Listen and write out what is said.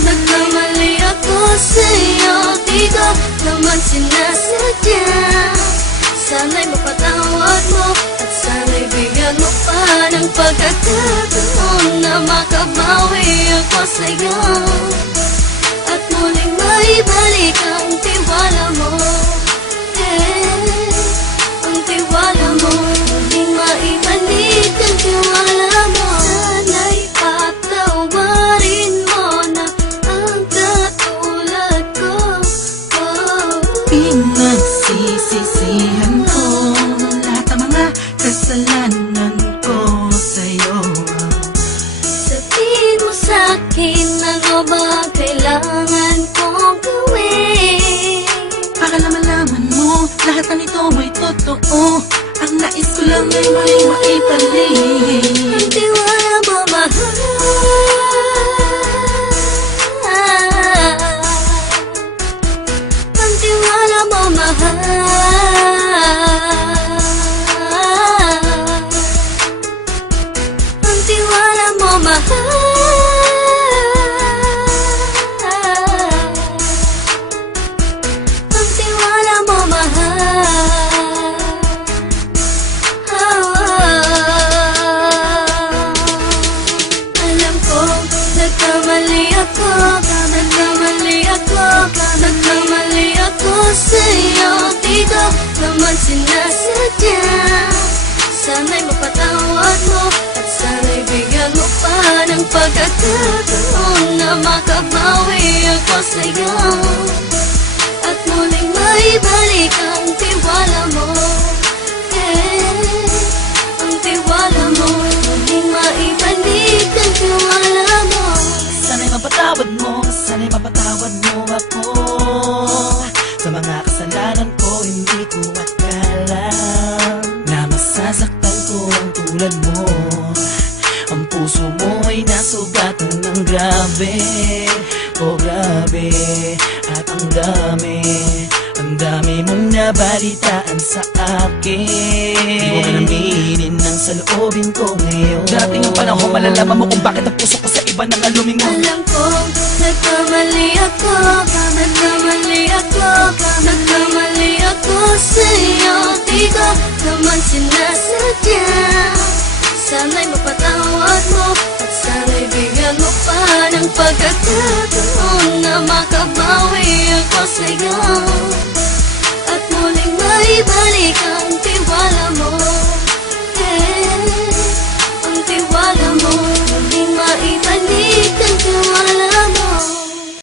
Nagkamali ako sa'yo, di ko naman sinasadya. Sana'y mapatawad mo at sana'y bigyan mo pa ng pagkakataon na makabawi ako sa'yo at muling maibalik ang tiwala mo. Ang tiwala mo, muling maibalik ang tiwala mo. Sana'y patawarin mo na ang katulad ko. Pinagsisisihan ko lahat ng mga kasalanan ko sa'yo. Sabihin mo sa'kin ano ba kailangan kong gawin Para malaman mo lahat ng ito may totoo. Ang nais ko lang ay muling maibalik ang tiwala mo, mahal. Ang tiwala mo, mahal. Ang tiwala mo, mahal. Ang tiwala mo, mahal. Alam ko, nagkamali ako sa'yo, di ko naman sinasadya. Sana'y mapatawad mo at sana'y bigyan mo pa ng pagkakataon na makabawi ako sa'yo at muling maibalik ang tiwala mo. Ang tiwala mo, muling maibalik ang tiwala mo. Sana'y mapatawad mo ako sa mga kasalanan ko. Hindi ko akala na masasaktan ko ang tulad mo. Ang puso mo ay nasugatan ng grabe, oh grabe. At ang dami mong nabalitaan sa akin. Di mo ka naminin ang saloobin ko ngayon. Darating ang panahon, malalaman mo kung bakit ang puso ko sa iba nang alumingon. Alam ko, nagkamali ako sa'yo, di ko naman sinasadya. Sana'y mapatawad mo at sana'y bigyan mo pa ng pagkakataon na makabawi ako sa'yo